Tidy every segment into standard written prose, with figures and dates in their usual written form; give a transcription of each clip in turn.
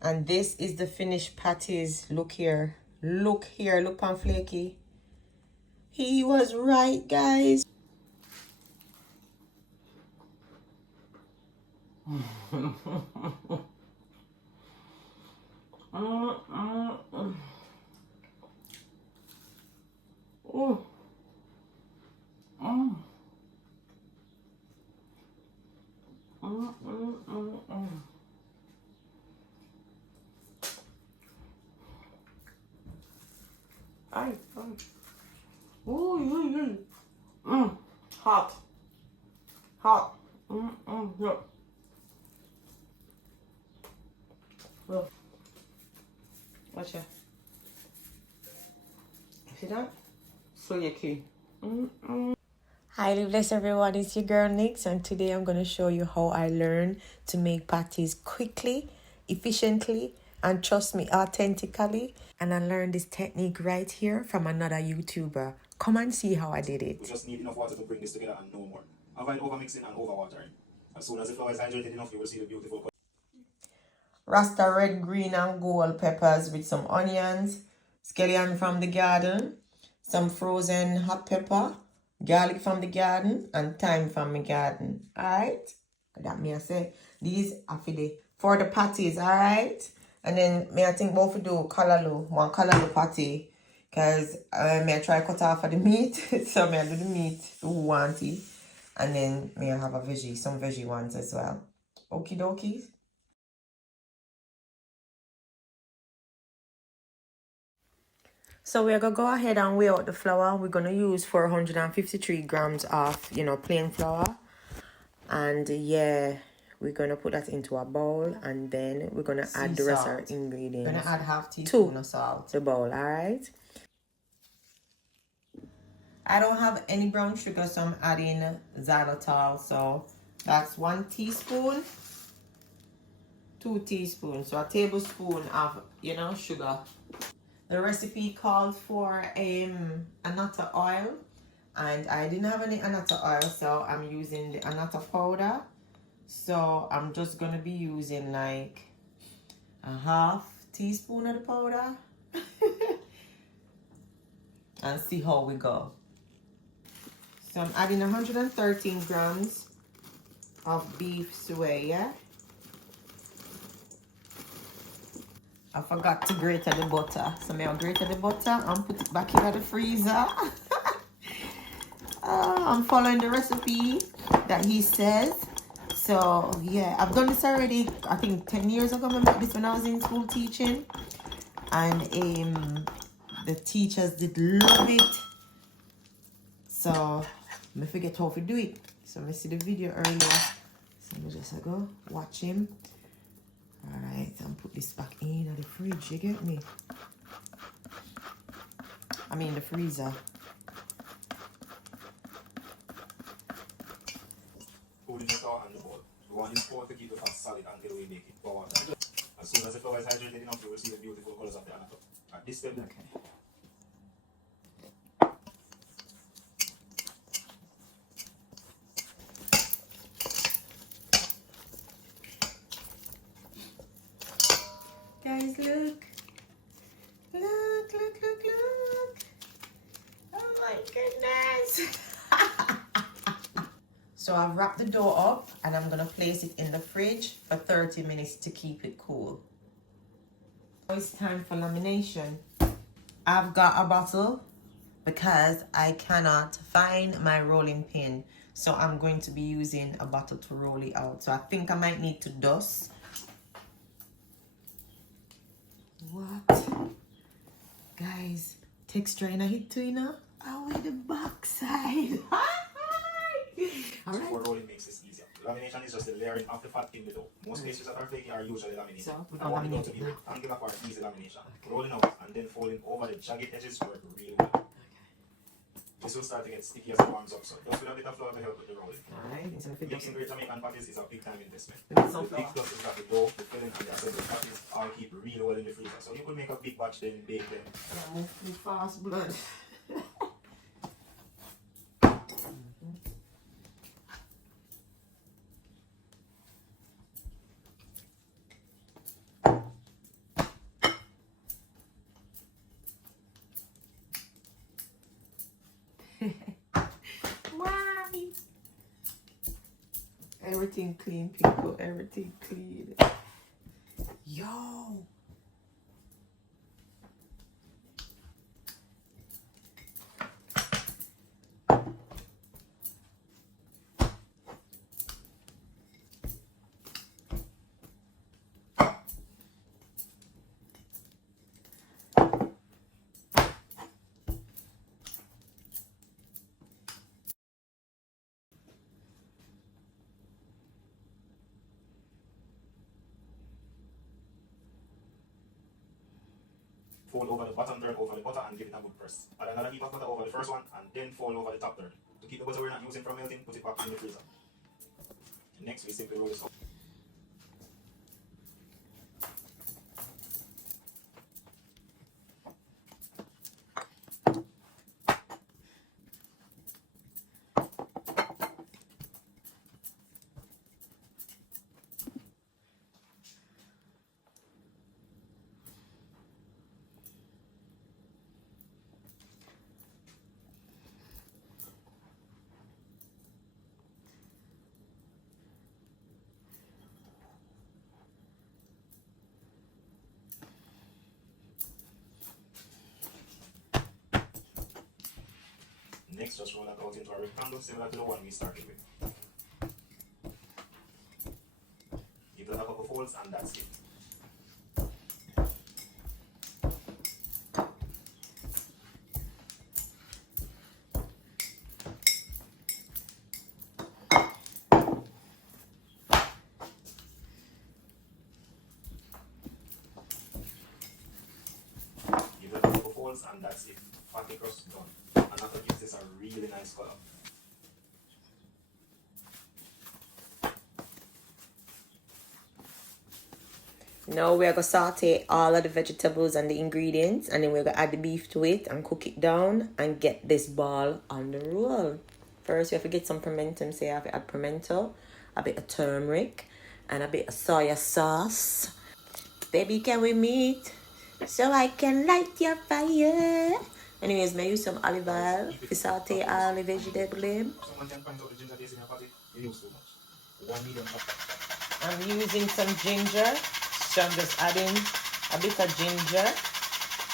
And this is the finished patties. Look here. Look here. Look on Flaky. He was right, guys. Ay, ay. Hot. Hot. Look. Look. Watch it. See that? So yucky. Highly blessed everyone, it's your girl Nix, and today I'm going to show you how I learned to make patties quickly, efficiently, and trust me, authentically. And I learned this technique right here from another YouTuber. Come and see how I did it. We just need enough water to bring this together and no more. Avoid overmixing and overwatering. As soon as the flour is hydrated enough, you will see the beautiful color. Rasta red, green, and gold peppers with some onions, scallion from the garden, some frozen hot pepper, garlic from the garden, and thyme from the garden. Alright? That me I say. These are for the patties, alright? And then me I think both do one callaloo patty. Cause me I try cut off of the meat. So me I do the meat who want it. And then me I have some veggie ones as well. Okie dokies. So we're going to go ahead and weigh out the flour. We're going to use 453 grams of, plain flour. And yeah, we're going to put that into a bowl. And then we're going to add the rest of our ingredients. We're going to add half teaspoon of salt. The bowl, alright? I don't have any brown sugar, so I'm adding xylitol. So that's 1 teaspoon, 2 teaspoons. So a tablespoon of, sugar. The recipe called for annatto oil, and I didn't have any annatto oil, so I'm using the annatto powder. So I'm just gonna be using like a half teaspoon of the powder and see how we go. So I'm adding 113 grams of beef suet, yeah? I forgot to grate the butter. So I'll grate the butter and put it back in the freezer. I'm following the recipe that he says. So yeah, I've done this already, I think 10 years ago. I remember this when I was in school teaching. And the teachers did love it. So I forget how to do it. So I see the video earlier. So I just go watch him. Alright, and put this back in the fridge, you get me? I mean the freezer. Put in the flour and the bowl. We want this flour to keep the fat solid until we make it pour water. As soon as the flour is hydrated enough, you will see the beautiful colors of the annatto. At this step, okay. Guys, look. Look, look, look, look. Oh my goodness. So I've wrapped the dough up and I'm going to place it in the fridge for 30 minutes to keep it cool. Now it's time for lamination. I've got a bottle because I cannot find my rolling pin. So I'm going to be using a bottle to roll it out. So I think I might need to dust. What? Guys, texture in a hit too, I'll the backside. Alright. For rolling makes this easier. Lamination is just the layering of the fat in the dough. Most pastries that are flaky are usually laminated. So we're going to laminate to be rectangular for easy lamination. Okay. Rolling out and then folding over the jagged edges work really well. Okay. This will start to get sticky as it warms up, so just with a bit of flour to help with the rolling. Alright, making great Jamaican patties is a big time investment. The big plus is that the dough, the filling, and the assembled patties all keep really well in the freezer. So you could make a big batch, then bake them. Yeah, move fast, blood. Everything clean, people. Everything clean. Yo. Fold over the bottom third over the butter and give it a good press. Add another heap of butter over the first one and then fold over the top third. To keep the butter we're not using from melting, put it back in the freezer. Next, we simply roll this up. Next, just roll that out into a rectangle similar to the one we started with. Give that a couple folds and that's it. Give that a couple folds and that's it. Patty crust done. And that gives this a really nice color. Now we're gonna saute all of the vegetables and the ingredients, and then we're gonna add the beef to it and cook it down and get this ball on the roll. First, we have to get some pimento. So you have to add pimento, a bit of turmeric, and a bit of soy sauce. Baby, can we meet so I can light your fire? Anyways, may I use some olive oil to saute all the vegetable. Someone can find out the ginger taste in your patty, you use too much. 1 medium cup. I'm using some ginger, so I'm just adding a bit of ginger.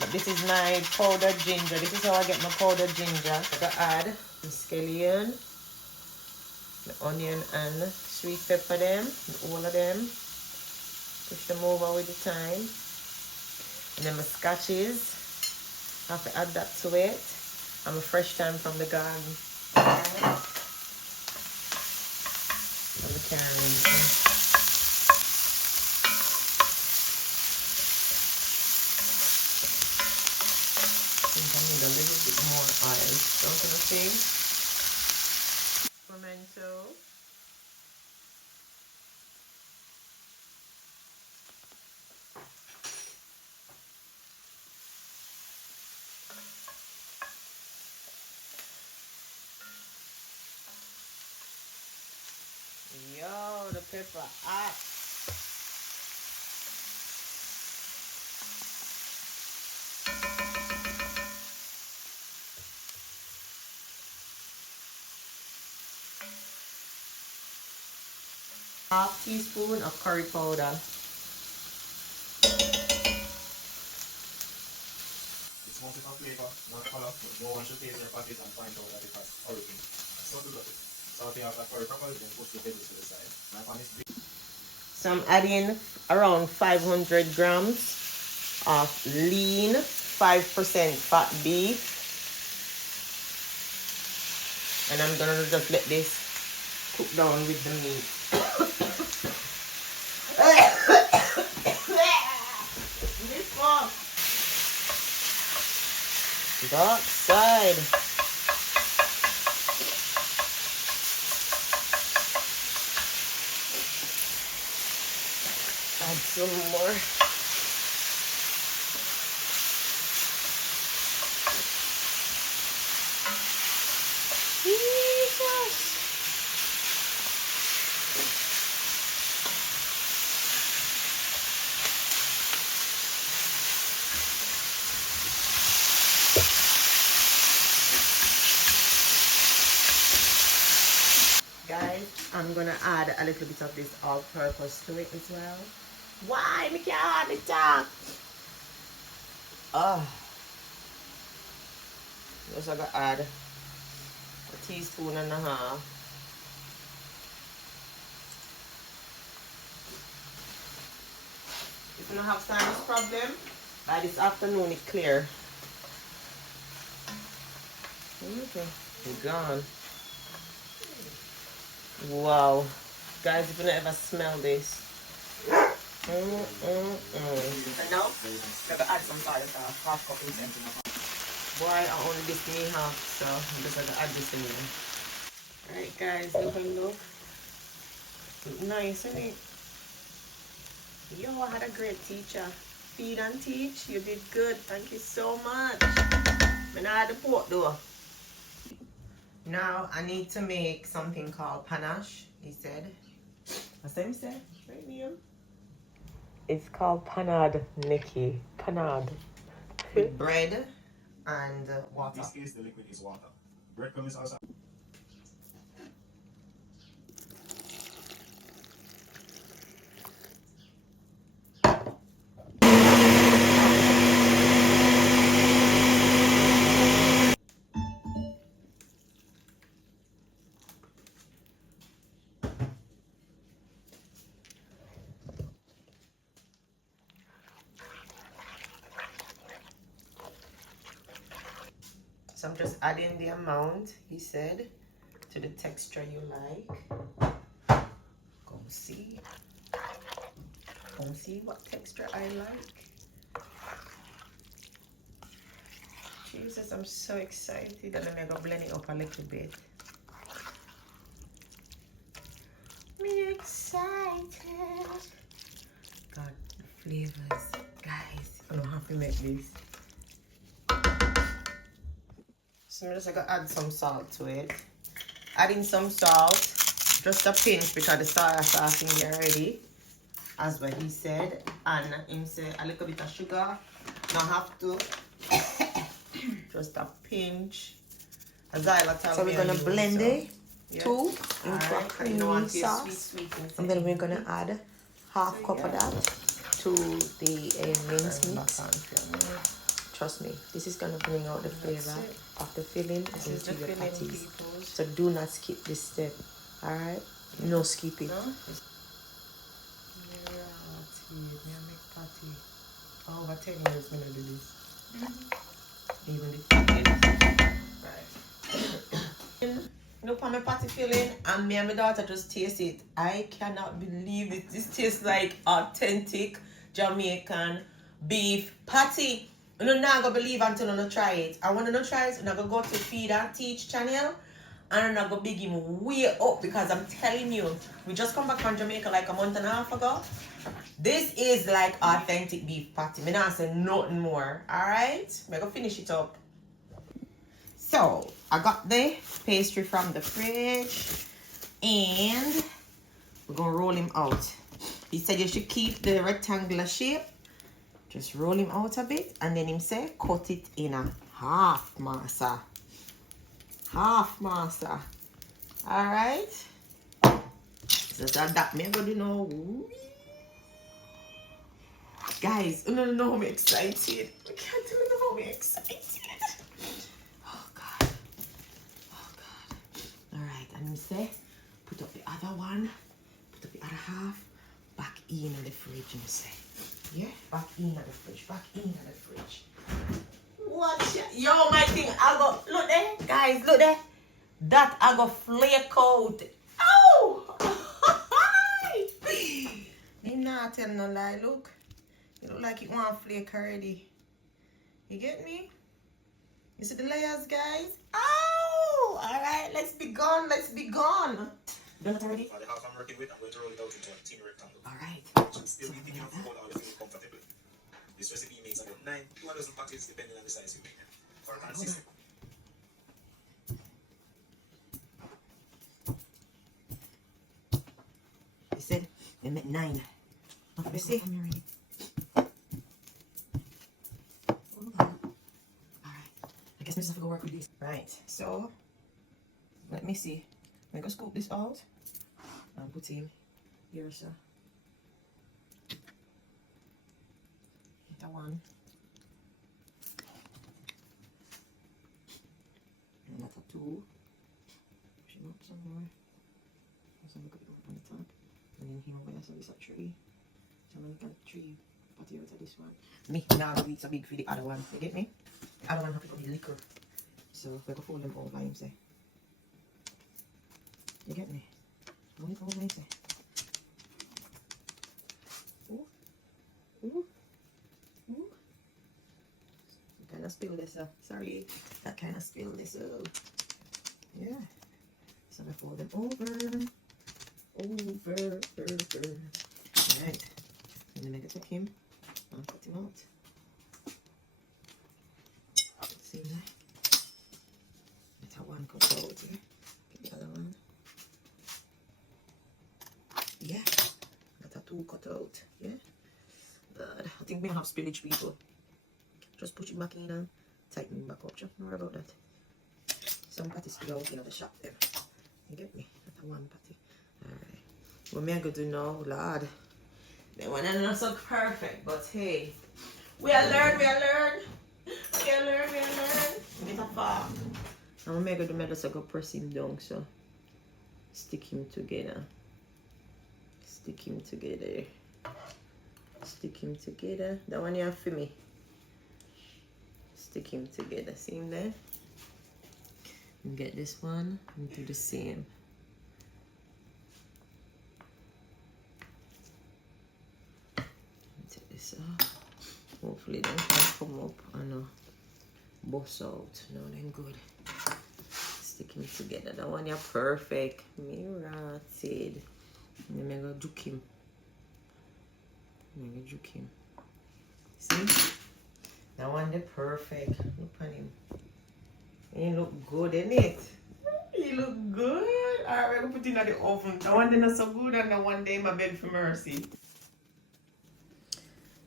But this is my powdered ginger. This is how I get my powdered ginger. I'm gonna add the scallion, the onion, and sweet pepper them, all of them. Push them over with the time. And then my scotches, I have to add that to it. I'm a fresh thyme from the garden. And the carrots. I need a little bit more oil. Don't you think? Pimento. Yo, the pepper hot. Half teaspoon of curry powder. It's mostly for flavor, not color, but no one should taste your patties and find out that it has origin. So to it. Saute out that curry properly, then push the veggies to the side. My pan is big. So I'm adding around 500 grams of lean 5% fat beef. And I'm gonna just let this cook down with the meat. This one. Dark side. Add some more. Jesus. Guys, I'm I'm gonna add a little bit of this all-purpose to it as well. Why me can't hardly talk? Just I gotta add a teaspoon and a half. If you don't have sinus problem, by this afternoon it's clear. Okay, it's gone. Wow, guys, if you don't ever smell this. And now, I'm gonna add some salt, half cup in there. Boy, I only dip me half, so I'm just gonna add this in there. Alright, guys, look. Nice, isn't it? Yo, I had a great teacher. Feed and teach, you did good. Thank you so much. I'm not the pork though. Now I need to make something called panache, he said. What's that he said? Right here. It's called panade, Nikki. Panade. With bread and water. In this case, the liquid is water. Breadcrumb is also. So I'm just adding the amount, he said, to the texture you like. Come see what texture I like. Jesus, I'm so excited. And I'm gonna blend it up a little bit. Me excited. God, the flavors. Guys, I don't have to make this. So I'm just gonna add some salt to it. Adding some salt, just a pinch because the soy sauce in here already, as what he said. And him say a little bit of sugar. Don't have to. Just a pinch. So we're gonna blend it too into a creamy sauce. And then we're gonna add half cup of that to the mince meat. Trust me, this is gonna bring out the flavor of the filling into your patties. So do not skip this step. Alright? No skip it. Over 10 years I'm gonna do this. Even the right. Look at my patty filling, and me and my daughter just taste it. I cannot believe it. This tastes like authentic Jamaican beef patty. You're not gonna believe until you try it. I want to try it. I'm gonna go to Feed and Teach channel, and I'm gonna big him way up because I'm telling you, we just come back from Jamaica like a month and a half ago. This is like authentic beef patty. Me not say nothing more. Alright? I'm gonna finish it up. So I got the pastry from the fridge, and we're gonna roll him out. He said you should keep the rectangular shape. Just roll him out a bit, and then him say cut it in a half masa. Half masa. Alright? So that me gonna do now. Guys, you don't know how I'm excited. I can't tell you how I'm excited. Oh God. Oh God. Alright, and him say put up the other one, put up the other half, back in the fridge, him say. Yeah, back in the fridge, back in the fridge. Watch it. Yo, my thing, I go, look there, guys, look there. That I go flake out. Oh! You not tell no lie, look. It look like it want flake already. You get me? You see the layers, guys? Oh! Alright, let's be gone, let's be gone. Done it already? For the half I'm working with, I'm going to roll it out into a thin rectangle. Alright. Should still be big enough to hold all the food comfortably. This recipe makes about 9 to a dozen patties depending on the size you make. For consistency. He said they make 9. Let me see. Alright. I guess I'm just have to go work with this. Right. So let me see. I'm gonna scoop this out. and put him here, so. That one. And that's a 2. Push him up some more. So look at it on the top. And then here over there, so this a 3. So I'm gonna look at 3 patty out of this one. Me, now I'm so big for the other one. You get me? The other one have to put the liquor. So we can fold them over, him say. You get me? Fold it over, him say. Ooh. Ooh. Ooh. Kind of spilled this up. Sorry, that kind of spilled this up. Yeah. So I fold them over. Over. Alright. And then I get to him and cut him out. See that? That's one cut out here. Get the other one. Yeah. Got a 2 cut out. Yeah. But I think we have spillage, people. Just push it back in and tighten it back up. Just don't worry about that. Some patties spill out in the shop there. You get me? That's one patty. Alright. What me I go do now, Lord? They want to not so perfect, but hey. We are learn. Get a farm. And what me I go do, me just go press him down, so stick him together. Stick him together. That one you have for me. Stick him together. See him there? And get this one and do the same. Take this off. Hopefully they can come up and bust out. No, then good. Stick him together. That one you're perfect. Me rotted. And then I'm gonna juke him. See? That one they're perfect. Look at him. He look good, isn't it? He look good. Alright, we're gonna put it in the oven. That one they're not so good, and the one day in my bed for mercy.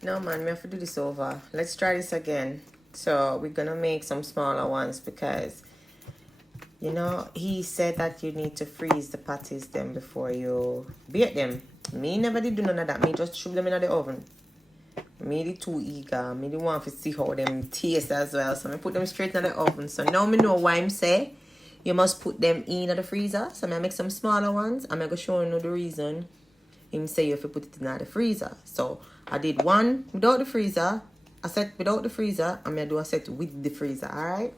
No man, we have to do this over. Let's try this again. So we're gonna make some smaller ones because you know he said that you need to freeze the patties them before you bake them. Me never did do none of that. Me just shove them in the oven. Me the too eager. Me the want to see how them taste as well. So I put them straight in the oven. So now me know why I'm say you must put them in the freezer. So I make some smaller ones. I'm gonna show you the reason. Him say you have to put it in the freezer. So I did one without the freezer, a set without the freezer, and I do a set with the freezer. Alright?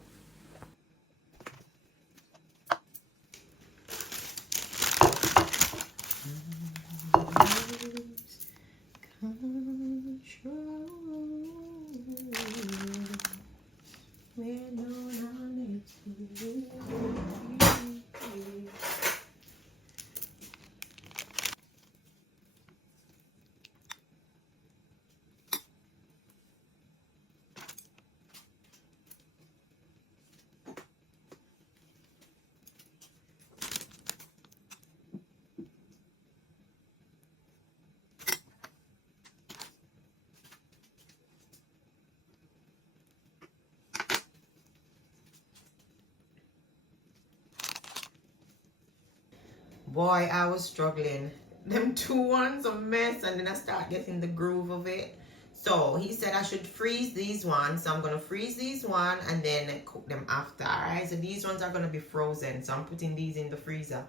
Boy, I was struggling. Them 2 ones a mess, and then I start getting the groove of it. So he said I should freeze these ones. So I'm gonna freeze these one and then cook them after. Alright, so these ones are gonna be frozen. So I'm putting these in the freezer.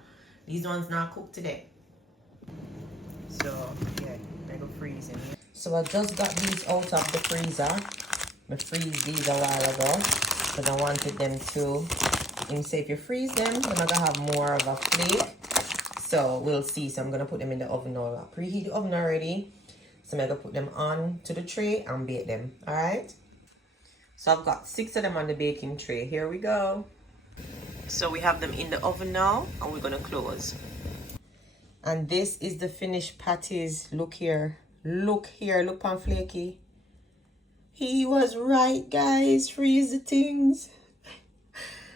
These ones not cooked today. So yeah, I go freeze in here. So I just got these out of the freezer. I freeze these a while ago because I wanted them to. And say if you freeze them, they're gonna have more of a flake. So we'll see. So I'm gonna put them in the oven now. I preheat the oven already. So I'm gonna put them on to the tray and bake them. Alright. So I've got 6 of them on the baking tray. Here we go. So we have them in the oven now and we're gonna close. And this is the finished patties. Look here. Look here. Look pan flaky. He was right, guys. Freeze the things.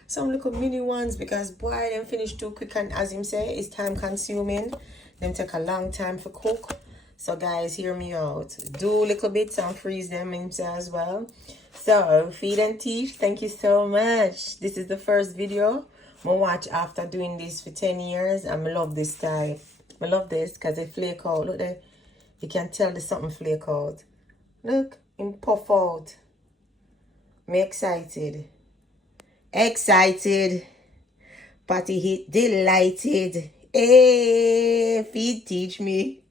Some little mini ones because boy, them finish too quick, and as him say, it's time consuming. Them take a long time for cook. So guys, hear me out. Do little bits and freeze them him say as well. So feed and teach, thank you so much. This is the first video I watch after doing this for 10 years and I love this style. I love this because they flake out. Look there. You can tell there's something flake out. Look, in puff out. Me excited. Excited. Party hit delighted. Hey, feed teach me.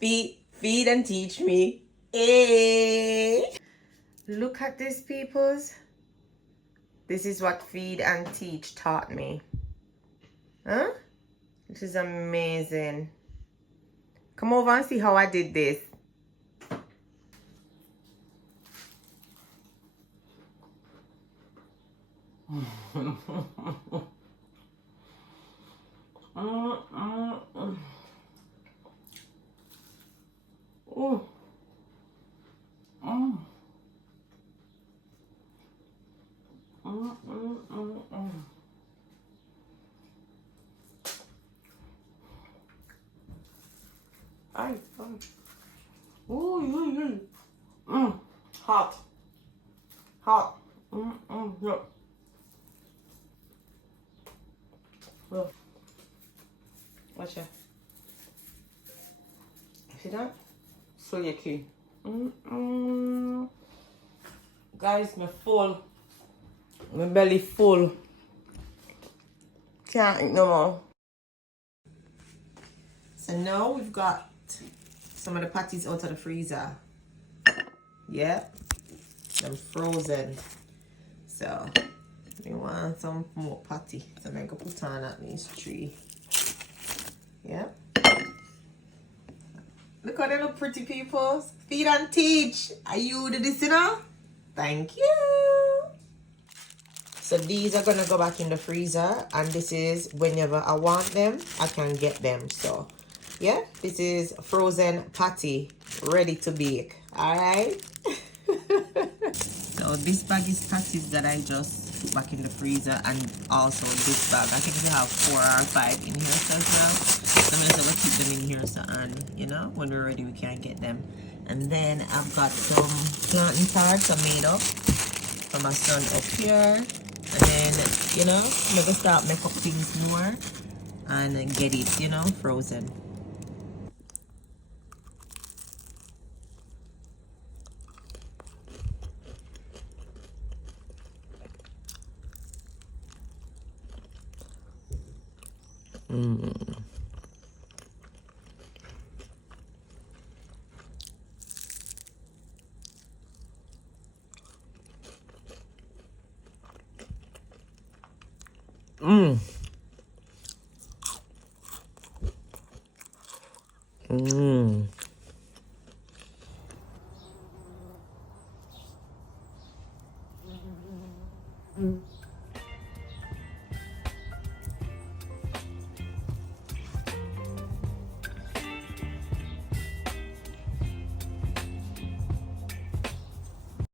Feed and teach me. Hey. Look at this, peoples. This is what feed and teach taught me. Huh? This is amazing. Come over and see how I did this. Ay, ay. Hot. Hot. Look. Look. Watch it. See that? So yucky. Guys, my full. My belly full. Can't eat no more. So now we've got some of the patties out of the freezer. Yeah. Them frozen. So we want some more patty. So I'm going to put on at least 3. Yeah. Look how they look pretty, people. Feed and teach. Are you the this, you know? Thank you. So these are gonna go back in the freezer, and this is whenever I want them, I can get them. So yeah, this is frozen patty ready to bake. All right. So this bag is patties that I just put back in the freezer, and also this bag. I think we have 4 or 5 in here so as well. So I'm gonna keep them in here, so and you know when we're ready we can get them. And then I've got some plantain tarts I made up for my son up here. And then, you know, I'm going to start make up things more and get it, you know, frozen.